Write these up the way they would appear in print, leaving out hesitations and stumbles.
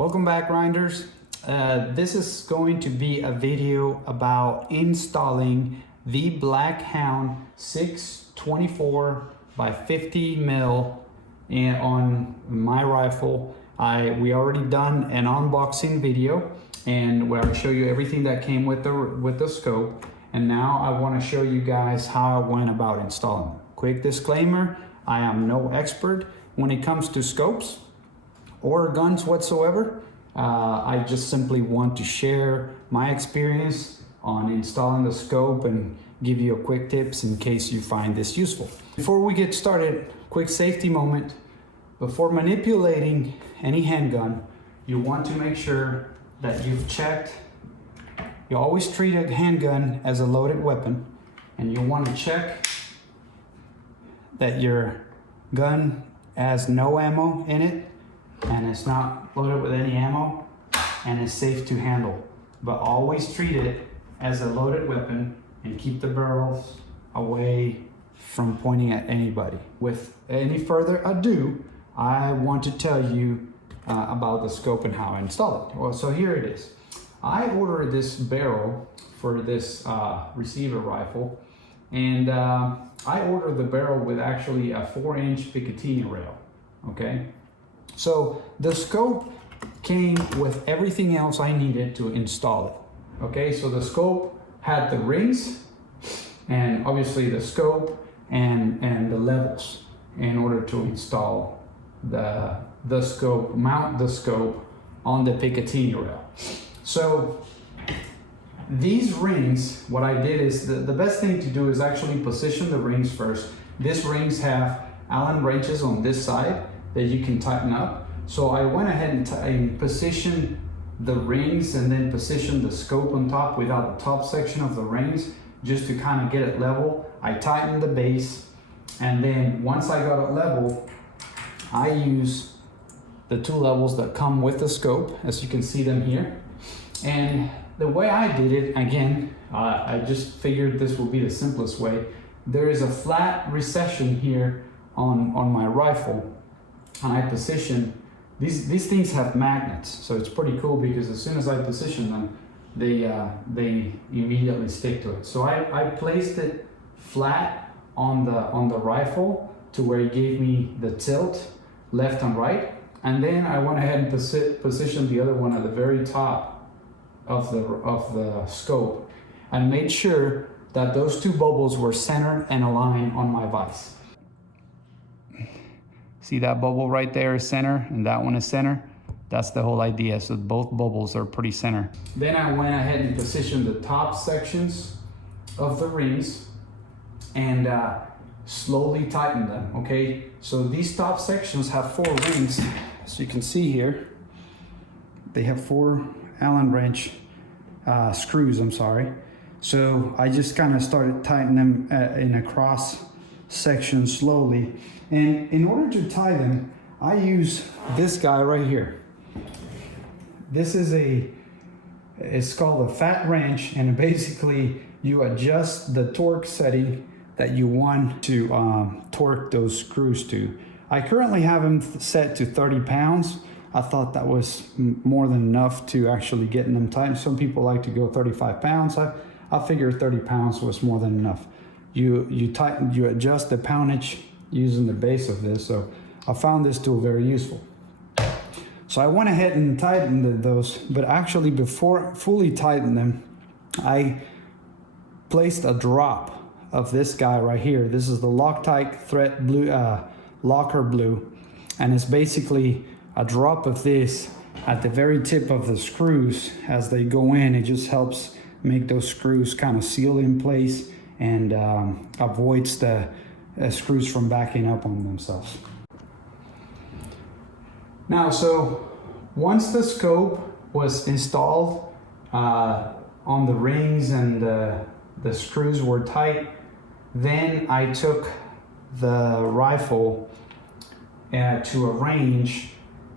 Welcome back, grinders. This is going to be a video about installing the Blackhound 6-24x50 mil on my rifle. We already done an unboxing video, and where I show you everything that came with the scope. And now I want to show you guys how I went about installing them. Quick disclaimer: I am no expert when it comes to scopes or guns whatsoever. I just simply want to share my experience on installing the scope and give you a quick tips in case you find this useful. Before we get started, quick safety moment. Before manipulating any handgun, you want to make sure that you've checked. You always treat a handgun as a loaded weapon, and you want to check that your gun has no ammo in it and it's not loaded with any ammo and is safe to handle. But always treat it as a loaded weapon and keep the barrels away from pointing at anybody. With any further ado, I want to tell you about the scope and how I install it. Well, so here it is. I ordered this barrel for this receiver rifle, and I ordered the barrel with actually a 4-inch Picatinny rail, okay? So the scope came with everything else I needed to install it, okay? So the scope had the rings, and obviously the scope and the levels in order to install the scope, mount the scope on the Picatinny rail. So these rings, what I did is the best thing to do is actually position the rings first. These rings have Allen wrenches on this side that you can tighten up. So I went ahead and positioned the rings and then positioned the scope on top without the top section of the rings, just to kind of get it level. I tightened the base, and then once I got it level, I use the two levels that come with the scope, as you can see them here. And the way I did it, again, I just figured this would be the simplest way. There is a flat recession here on my rifle, and I position, these things have magnets, so it's pretty cool because as soon as I position them, they immediately stick to it. So I placed it flat on the rifle to where it gave me the tilt left and right, and then I went ahead and positioned the other one at the very top of the scope, and made sure that those two bubbles were centered and aligned on my vise. See that bubble right there is center, and that one is center? That's the whole idea, so both bubbles are pretty center. Then I went ahead and positioned the top sections of the rings and slowly tightened them, okay? So these top sections have 4 rings, as you can see here. They have 4 Allen wrench screws, I'm sorry. So I just kind of started tightening them in a cross section slowly. And in order to tie them, I use this guy right here. This is it's called a fat wrench, and basically you adjust the torque setting that you want to torque those screws to. I currently have them set to 30 pounds. I thought that was more than enough to actually get them tight. Some people like to go 35 pounds. I figured 30 pounds was more than enough. You adjust the poundage using the base of this. So I found this tool very useful. So I went ahead and tightened those, but actually before fully tighten them, I placed a drop of this guy right here. This is the Loctite thread blue, locker blue, and it's basically a drop of this at the very tip of the screws. As they go in, it just helps make those screws kind of seal in place and avoids the screws from backing up on themselves. Now, so once the scope was installed on the rings and the screws were tight, then I took the rifle to a range,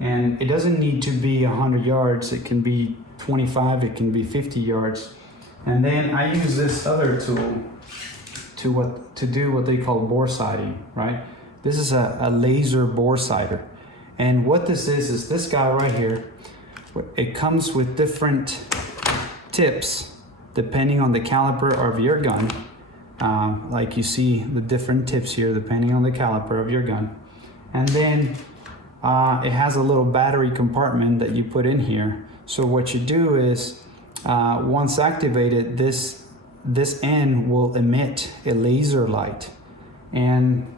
and it doesn't need to be 100 yards. It can be 25, it can be 50 yards. And then I use this other tool to do what they call bore sighting, right? This is a laser bore sighter. And what this is this guy right here. it comes with different tips depending on the caliber of your gun. Like you see the different tips here depending on the caliber of your gun. And then it has a little battery compartment that you put in here. So what you do is once activated, this end will emit a laser light. And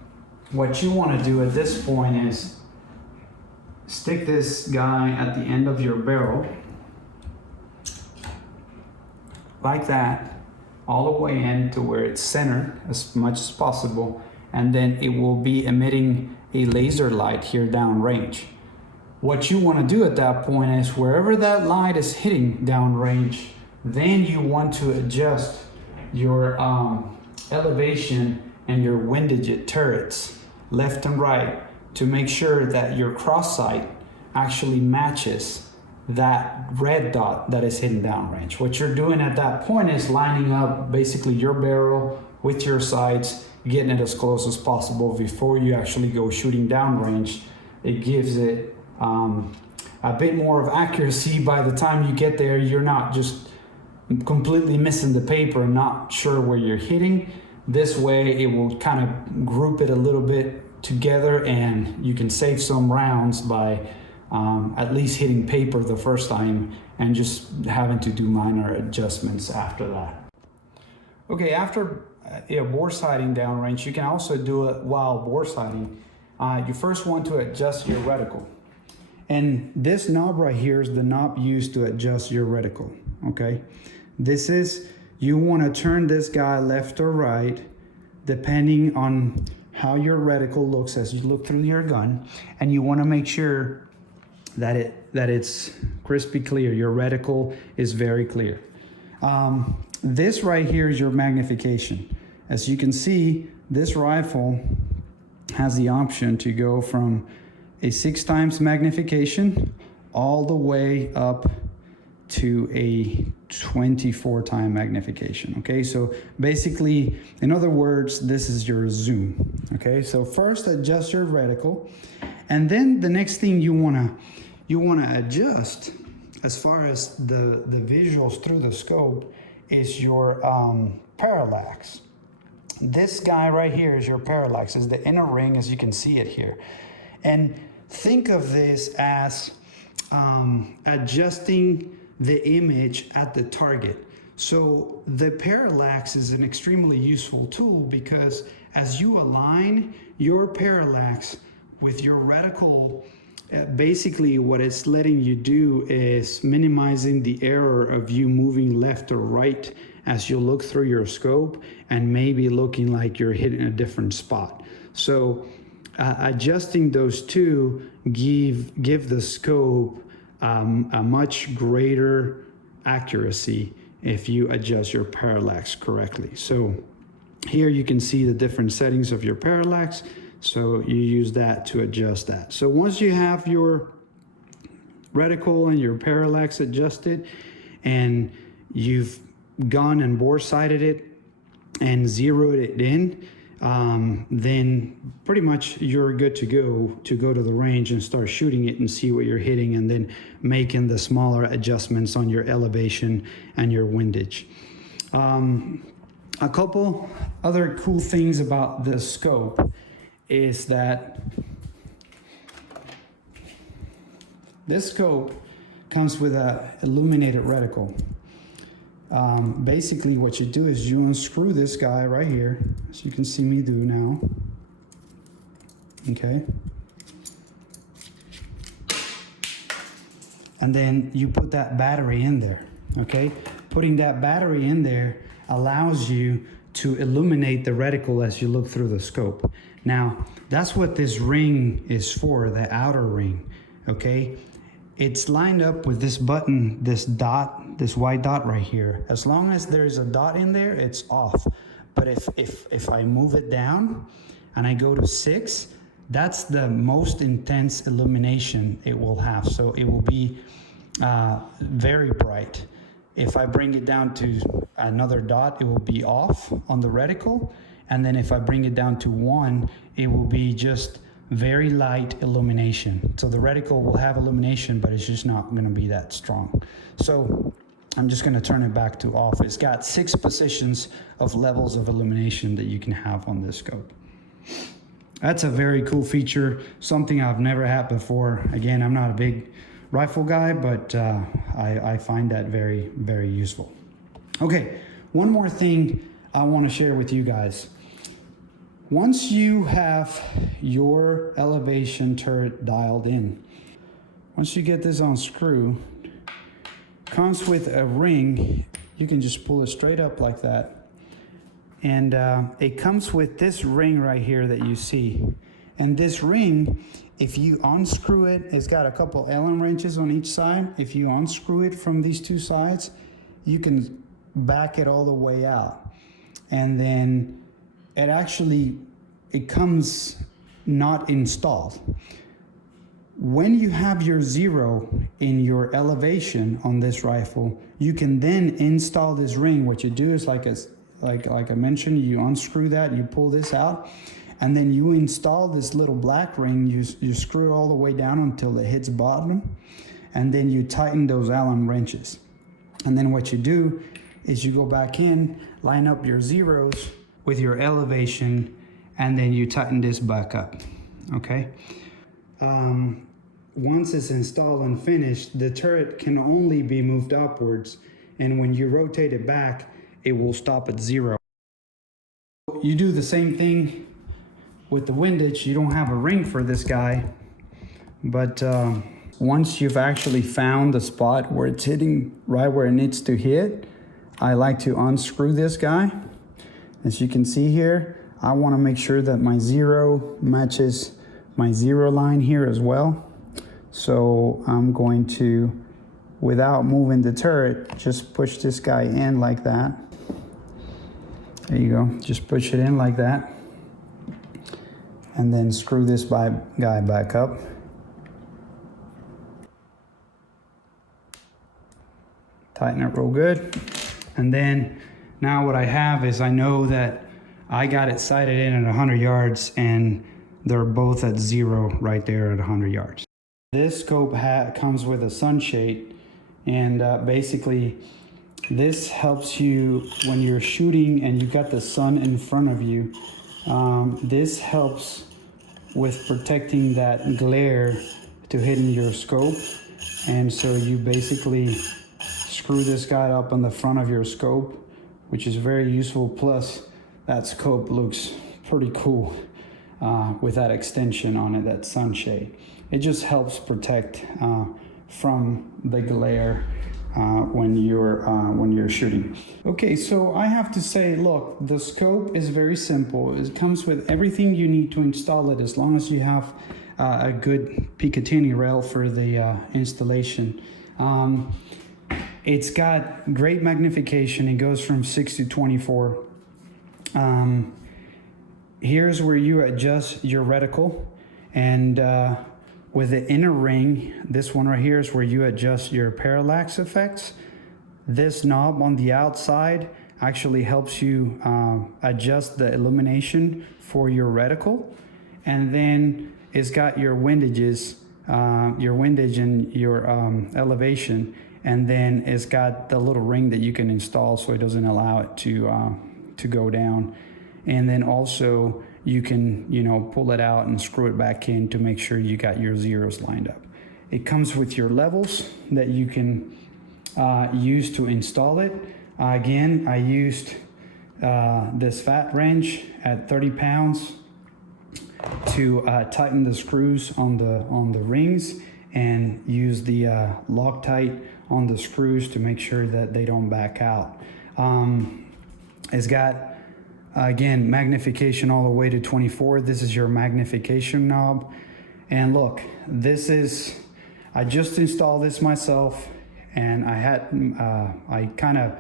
what you want to do at this point is stick this guy at the end of your barrel like that, all the way in to where it's centered as much as possible, and then it will be emitting a laser light here downrange. What you want to do at that point is wherever that light is hitting downrange, then you want to adjust your elevation and your windage turrets left and right to make sure that your cross sight actually matches that red dot that is hitting downrange. What you're doing at that point is lining up basically your barrel with your sights, getting it as close as possible before you actually go shooting downrange. It gives it a bit more of accuracy. By the time you get there, you're not just completely missing the paper and not sure where you're hitting. This way it will kind of group it a little bit together, and you can save some rounds by at least hitting paper the first time and just having to do minor adjustments after that. Okay, after bore sighting downrange, you can also do it while bore sighting. You first want to adjust your reticle. And this knob right here is the knob used to adjust your reticle, okay? This is, you want to turn this guy left or right depending on how your reticle looks as you look through your gun, and you want to make sure that it's crispy clear. Your reticle is very clear. This right here is your magnification. As you can see, this rifle has the option to go from a 6x magnification all the way up to a 24x magnification. Okay, so basically, in other words, this is your zoom. Okay, so first adjust your reticle, and then the next thing you wanna adjust as far as the visuals through the scope is your parallax. This guy right here is your parallax, is the inner ring as you can see it here. And think of this as adjusting the image at the target. So the parallax is an extremely useful tool because as you align your parallax with your reticle, basically what it's letting you do is minimizing the error of you moving left or right as you look through your scope and maybe looking like you're hitting a different spot. So adjusting those two give the scope a much greater accuracy if you adjust your parallax correctly. So here you can see the different settings of your parallax. So you use that to adjust that. So once you have your reticle and your parallax adjusted and you've gone and bore sighted it and zeroed it in, then pretty much you're good to go to the range and start shooting it and see what you're hitting, and then making the smaller adjustments on your elevation and your windage. A couple other cool things about this scope is that this scope comes with a illuminated reticle. Basically what you do is you unscrew this guy right here, as you can see me do now. Okay. And then you put that battery in there, okay? Putting that battery in there allows you to illuminate the reticle as you look through the scope. Now, that's what this ring is for, the outer ring, okay? It's lined up with this button, this dot, this white dot right here. As long as there's a dot in there, it's off. But if I move it down and I go to 6, that's the most intense illumination it will have. So it will be very bright. If I bring it down to another dot, it will be off on the reticle. And then if I bring it down to 1, it will be just very light illumination. So the reticle will have illumination, but it's just not going to be that strong. So I'm just going to turn it back to off. It's got 6 positions of levels of illumination that you can have on this scope. That's a very cool feature, something I've never had before. Again, I'm not a big rifle guy, but I find that very, very useful. Okay, one more thing I want to share with you guys. Once you have your elevation turret dialed in, once you get this on screw, comes with a ring. You can just pull it straight up like that. And it comes with this ring right here that you see. And this ring, if you unscrew it, it's got a couple Allen wrenches on each side. If you unscrew it from these 2 sides, you can back it all the way out. And then it comes not installed. When you have your 0 in your elevation on this rifle, you can then install this ring. What you do is like I mentioned, you unscrew that, you pull this out, and then you install this little black ring. You screw it all the way down until it hits bottom, and then you tighten those Allen wrenches. And then what you do is you go back in, line up your 0s with your elevation, and then you tighten this back up, okay? Once it's installed and finished, the turret can only be moved upwards, and when you rotate it back, it will stop at 0. You do the same thing with the windage. You don't have a ring for this guy, but once you've actually found the spot where it's hitting right where it needs to hit, I like to unscrew this guy. As you can see here, I want to make sure that my 0 matches my 0 line here as well. So I'm going to, without moving the turret, just push this guy in like that. There you go, just push it in like that. And then screw this guy back up. Tighten it real good. And then now what I have is I know that I got it sighted in at 100 yards and they're both at 0 right there at 100 yards. This scope comes with a sunshade, and basically this helps you when you're shooting and you've got the sun in front of you. This helps with protecting that glare to hitting your scope. And so you basically screw this guy up on the front of your scope, which is very useful. Plus that scope looks pretty cool with that extension on it, that sunshade. It just helps protect from the glare when you're shooting. Okay, so I have to say, look, the scope is very simple. It comes with everything you need to install it, as long as you have a good Picatinny rail for the installation. It's got great magnification. It goes from 6 to 24. Here's where you adjust your reticle, and with the inner ring, this one right here is where you adjust your parallax effects. This knob on the outside actually helps you adjust the illumination for your reticle. And then it's got your windages, your windage and your elevation. And then it's got the little ring that you can install so it doesn't allow it to go down. And then also you can, pull it out and screw it back in to make sure you got your 0s lined up. It comes with your levels that you can use to install it. Again, I used this fat wrench at 30 pounds to tighten the screws on the rings, and use the Loctite on the screws to make sure that they don't back out. It's got, again, magnification all the way to 24. This is your magnification knob. And look, I just installed this myself, and I kind of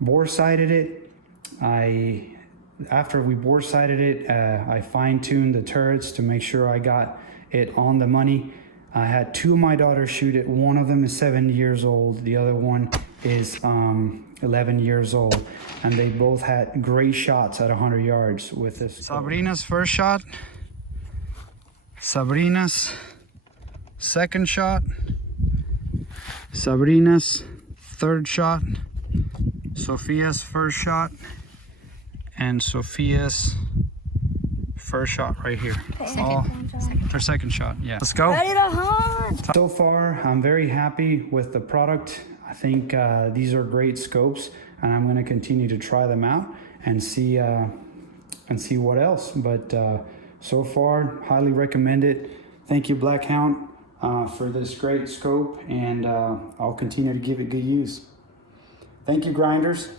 bore sighted it. After we bore sighted it, I fine-tuned the turrets to make sure I got it on the money. I had 2 of my daughters shoot it. One of them is 7 years old. The other one is 11 years old. And they both had great shots at 100 yards with this. Sabrina's first shot. Sabrina's second shot, Sabrina's third shot, Sophia's first shot, and Sophia's first shot right here. Her second shot, yeah. Let's go. Ready to hunt. So far, I'm very happy with the product. I think these are great scopes, and I'm gonna continue to try them out and see what else. But so far, highly recommend it. Thank you, Blackhound, for this great scope, and I'll continue to give it good use. Thank you, grinders.